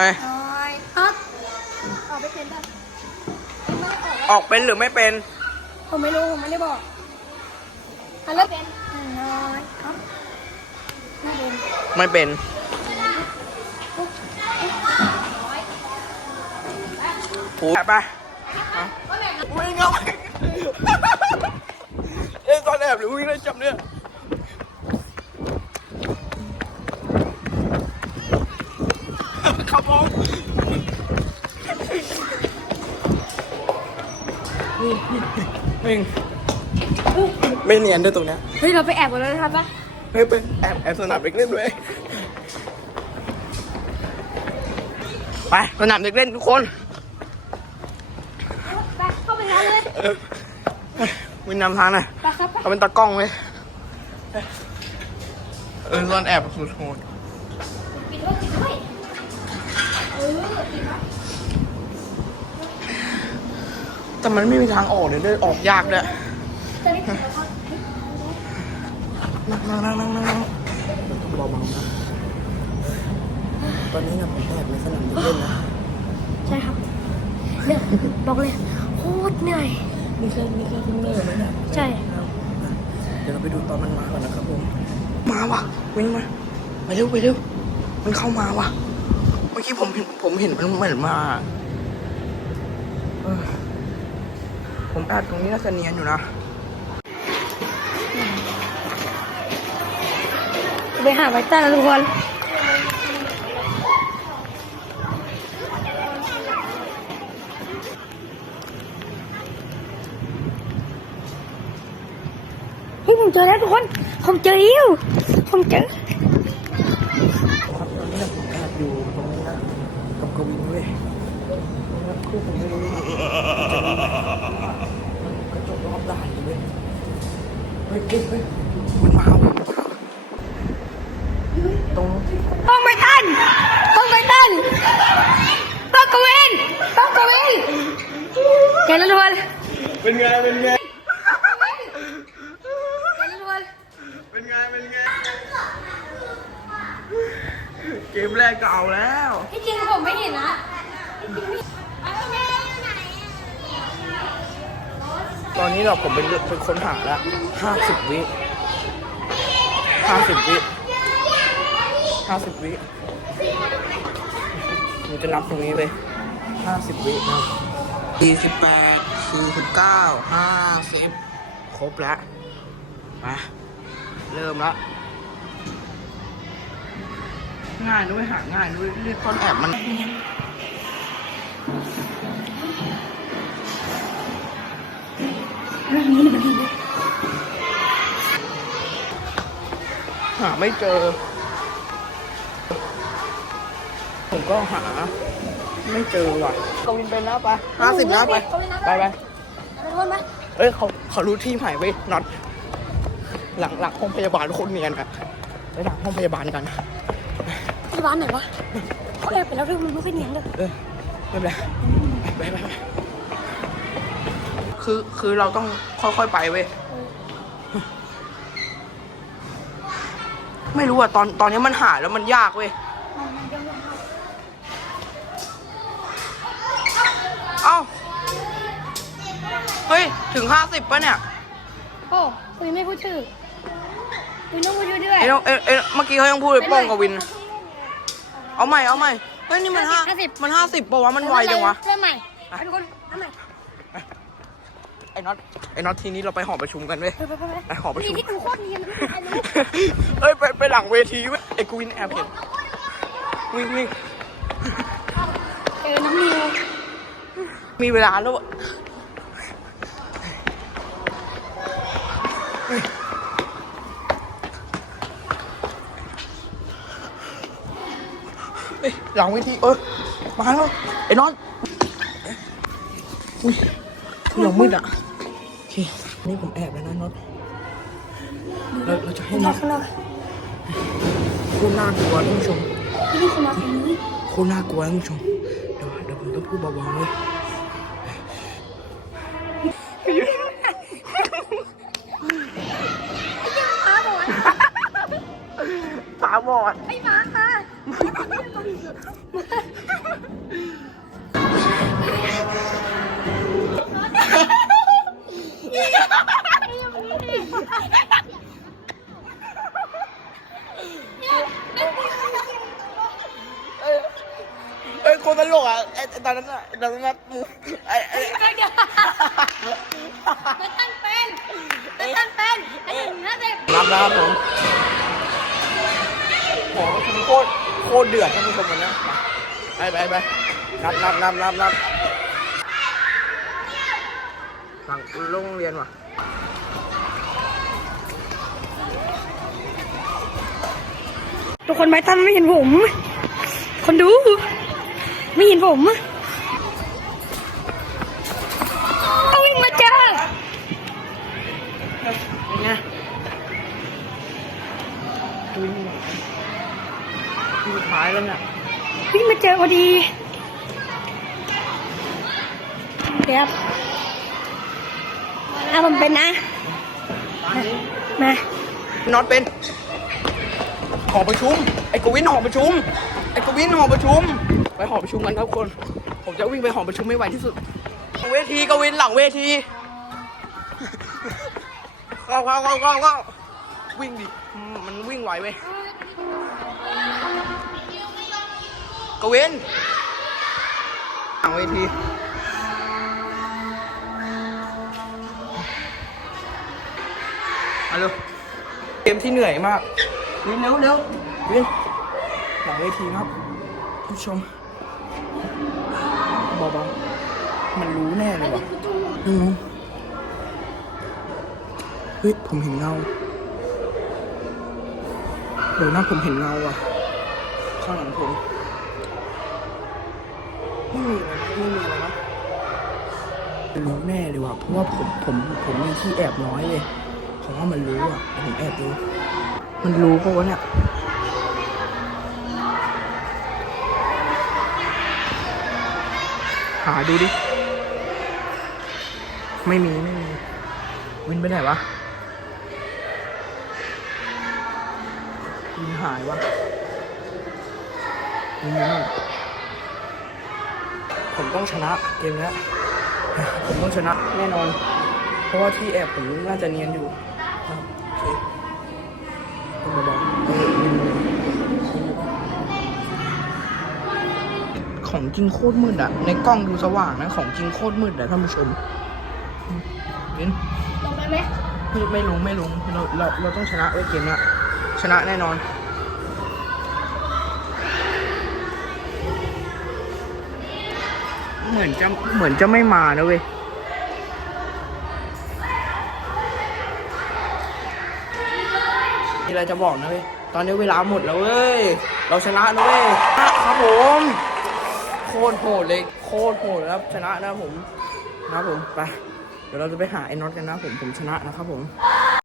น้อยครับออกไปเป็นแบบไม่ออกออกเป็นหรือไม่เป็น ผมไม่รู้ ผมไม่ได้บอกฮัลโหลเป็นน้อยครับไม่เป็นไม่เป็นโอ้ยไปวิ่งเอาเล่นตอนแอบหรือวิ่งเล่นจับเนี่ย ครับผมวิ่งไม่เนียนด้วยตรงเนี้ยเฮ้ย เราไปแอบกันแล้วนะครับปะเฮ้ยไปแอบแอบสนามเด็กเล่นด้วยไปสนามเด็กเล่นทุกคนไปเข้าไปแล้วเลยเออวินนำทางหน่อยไปครับไปเอาเป็นตากล้องเลยเออซ่อนแอบสุดโหด แต่มันไม่มีทางออกเลยด้วยออกยากด้วยจะได้ปิดแล้วก็นั่งนั่งนั่งนั่งนั่งเบาๆนะตอนนี้นะผมแอบในสนามเด็กเล่นนะใช่ครับเนี่ยบอกเลยโคตรเหนื่อยนี่แค่นี่แค่ที่เมื่อไหมเนี่ยใช่เดี๋ยวเราไปดูตอนมันมาก่อนนะครับผมมาว่ะวิ่งมาไปเร็วไปเร็วมันเข้ามาว่ะเมื่อกี้ผมเห็นผมเห็นมันเหมือนมาผมแอบตรงนี้น่าจะเนียนอยู่นะ ไปหาไวต้าแล้วทุกคนเฮ้ยผมเจอแล้วทุกคน ผมเจออิวผมเจอ ครับตอนนี้ผมแอบอยู่ตรงนี้นะกับก วินเว้ยคู่ผมไม่รู้กระจกรอบด้านเลยเว้ยเฮ้ยเฮ้ยเฮ้ยมันมาว่ะตรงต้องไปตันต้องไปตันต้องกวินต้องกวินเจอแล้วทุกคนเป็นไงเป็นไงเจอแล้วทุกคนเป็นไงเป็นไงเกมแรกก็เอาแล้วที่จ ริงผมไม่เห็นนะตอนนี้เราผมเป็นเป็นคนหาแล้วห้าสิบวิห้าสิบวิห้าสิบวิผมจะนับตรงนี้เลยห้าสิบวินะครับสี่สิบแปดสี่สิบเก้าห้าสิบครบแล้วมาเริ่มแล้ว ง่ายด้วยหาง่ายด้วยเรียกต้นแอบมันหาไม่เจอ ผมก็หา ไม่เจอว่ะกวินเป็นแล้วไปห้าสิบแล้วไปไปไปทุกคนไหมเอ้ยเขาเขารู้ที่หายไว้ยน็อตหลังหลังห้องพยาบาลโคนเนียนอะไปหลังห้องพยาบาลกันที่ บ้านไหนวะเขาแอบไปแล้วด้วยมันไม่ค่อยเนียนเลยเออไม่เป็นไรไปไปไปไปคือคือเราต้องค่อยๆไปเว้ยไม่รู้อะตอนตอนนี้มันหายแล้วมันยากเว้ยเอ้าเฮ้ย ถึงห้าสิบป่ะเนี่ย โอ้คุยไม่พูดชื่อคุยต้องพูดชื่อด้วย เอ้ยเอ้ยเอ้ยเมื่อกี้เขายังพูดเลยป้องกับวิน เอาใหม่เอาใหม่เฮ้ยนี่มันห้ามันห้าสิบปะวะมันไวจังวะ เริ่มใหม่ไปทุกคนเริ่มใหม่ไอ้น็อตไอ้น็อตทีนี้เราไปหอประชุมกันเว้ยไปไปไปไปหอประชุมนี่ที่กูโคตรเนียนเลยไอ้รู้เอ้ยไปไปหลังเวทีเว้ยไอ้กูวินแอบเห็นวิ่งวิ่งเจอน้องนิวมีเวลาแล้วอะ เฮ้ยหลังเวทีเออมาแล้วไอ้นอนอุ้ยยังมืดอะโอเคนี่ผมแอบแล้วนะน็อตเราเราจะให้ข้างนน็ออกตข้างนอกโคตรน่ากลัวท่านผู้ชมที่นี่คนมาตรงนี้โคตรน่ากลัวท่านผู้ชมเดี๋ยวเดี๋ยวผมต้องพูดเบาๆเลย เอ้ยคนตลกอะไอ้ตอนนั้นอะตอนนั้นอะไอ้ไอ้ เดี๋ยะตั้งเป็นจะตั้งเป็นจะถึงนะเด็ก รับนะครับผมโหคุณโคตร โคตรเดือดท่านผู้ชมวันนี้ไปไปไปนับนับนับนับนับสั่งโรงเรียนว่ะทุกคนไม้ตั้นไม่เห็นผม คนดู ไม่เห็นผมก็วิ่งมาเจอเป็นไงดูนี่ ดูท้ายแล้วเนี่ยวิ่งมาเจอพอดีเดี๋ยวถ้าผมเป็นนะ มาน็อตเป็นหอประชุม ไอ้กวินหอประชุม ไอ้กวินหอประชุม ไปหอประชุมกันครับคน ผมจะวิ่งไปหอประชุมไม่ไหวที่สุดหลังเวทีกวินหลังเวทีเข้าเข้าเข้าเข้าเข้าวิ่งดิอืมมันวิ่งไหวเว้ย กวินหลังเวทีมาเร็วเกมที่เหนื่อยมากวินเร็วเร็ววินหลังเวทีครับผู้ชมเบาๆมันรู้แน่เลยว่ะอืมเฮ้ยผมเห็นเงาเดี๋ยวนะผมเห็นเงาอะข้างหลังผม ไม่มีอะไรไม่มีอะไรนะรู้แน่เลยว่ะเพราะว่าผมผมผมมีที่แอบน้อยเลยผมว่ามันรู้อะผมแอบดูมันรู้ปะวะเนี่ยหาดูดิ ไม่มีไม่มี วินไปไหนวะ วินหายวะวินอยู่นู่ ผมต้องชนะเกมนี้ผมต้องชนะแน่นอน เพราะว่าที่แอบผมน่าจะเนียนอยู่ครับโอเคต้องเบาๆเออของจริงโคตรมืดอะในกล้องดูสว่างนะ ของจริงโคตรมืดอะท่านผู้ชมวินลงไปไหมไม่ไม่ลงไม่ลงเราเราเราต้องชนะไว้ยเกมนี้ชนะแน่นอน เหมือนจะเหมือนจะไม่มานะเว้ยมีอะไรจะบอกนะเว้ย ตอนนี้เวลาหมดแล้วเว้ย เราชนะนะเว้ยครับผม โคตรโหดเลย โคตรโหดครับชนะนะผม นะครับผม ไป เดี๋ยวเราจะไปหาไอ้น็อตกันนะผม ผมชนะนะครับผม